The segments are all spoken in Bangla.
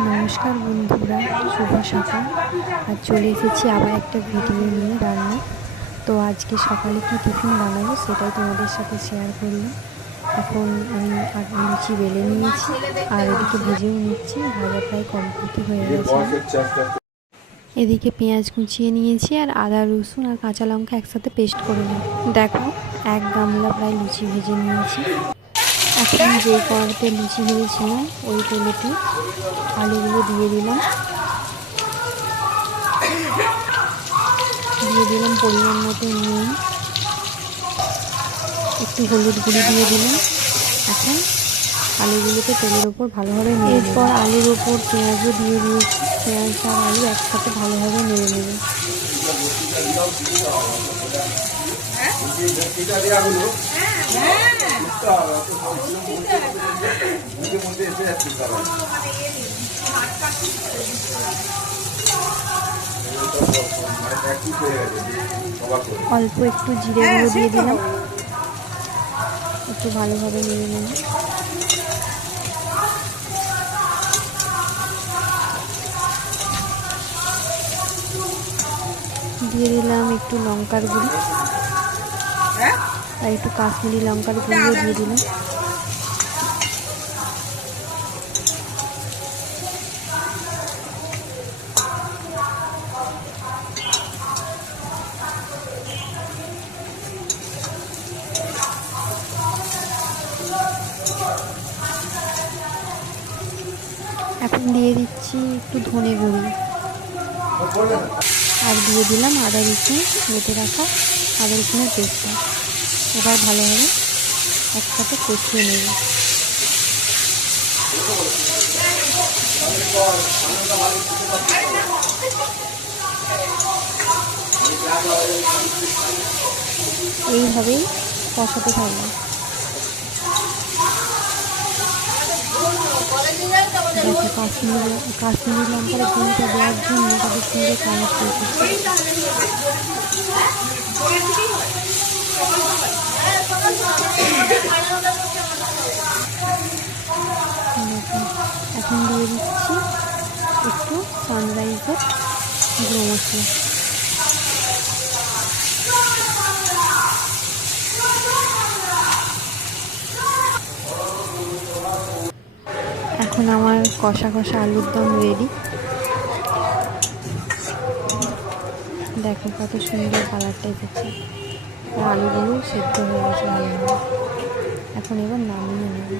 নমস্কার বন্ধুরা, শুভ সকাল। আর চলে এসেছি আবার একটা ভিডিও নিয়ে রান্না। তো আজকে সকালে কি টিফিন বানাবো সেটাই তোমাদের সাথে শেয়ার করলাম। এখন আমি লুচি বেলে নিয়েছি আর এদিকে ভেজেও নিচ্ছি। ভাজা প্রায় কমপ্লিট হয়ে গেছে। এদিকে পেঁয়াজ কুচিয়ে নিয়েছি আর আদা রসুন আর কাঁচা লঙ্কা একসাথে পেস্ট করে নিই। দেখো, এক গামলা প্রায় লুচি ভেজে নিয়েছি। এখন যেই কড়াইতে লুচি ভেজেছিলাম ওই তেলেতে আলুগুলো দিয়ে দিলাম পরিমাণ মতো নুন, একটু হলুদ গুঁড়ি দিয়ে দিলাম। এখন আলুগুলোকে তেলের ওপর ভালোভাবে নেড়ে, এরপর আলুর ওপর পেঁয়াজও দিয়ে দিয়েছি। পেঁয়াজ আর আলু একসাথে ভালোভাবে নেড়ে নেবে। অল্প একটু জিরে গুঁড়ো দিয়ে দিলাম, একটু ভালোভাবে নেড়ে নেব। দিয়ে দিলাম একটু লঙ্কার গুঁড়ি আর একটু কাশ্মীরি লঙ্কার গুঁড়িও দিয়ে দিলাম। এখন দিয়ে দিচ্ছি একটু ধনে গুঁড়ি আর দিয়ে দিলাম আদা রসুন বেটে রাখা আদা রসুনের পেস্টটা। এবার ভালোভাবে একসাথে কষিয়ে নেব। এইভাবেই কষাতে থাকবে। দেখো, কাশ্মীরি লঙ্কার গুঁড়িটা দেওয়ার জন্য তাদের সুন্দর কালার পেয়েছে। এখন দিয়ে দিচ্ছি একটু সানরাইজের গুঁড়ো মশলা। এখন আমার কষা কষা আলুর দম রেডি। দেখো কত সুন্দর কালারটা এসেছে, আলুগুলো সেদ্ধ হয়ে গেছে ভালোভাবে। এখন এবার নামিয়ে নেব।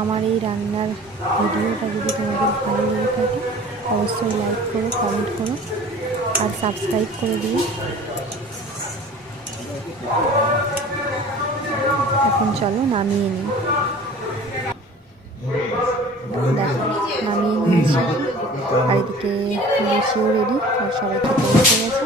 আমার এই রান্নার ভিডিওটা যদি তোমাদের ভালো লেগে থাকে অবশ্যই লাইক করো, কমেন্ট করো আর সাবস্ক্রাইব করে দিও। এখন চলো নামিয়ে নিই। দেখো, নামিয়ে নিয়েছি আর এদিকে লুচিও রেডি আর সবাই খেতে বসে গেছে।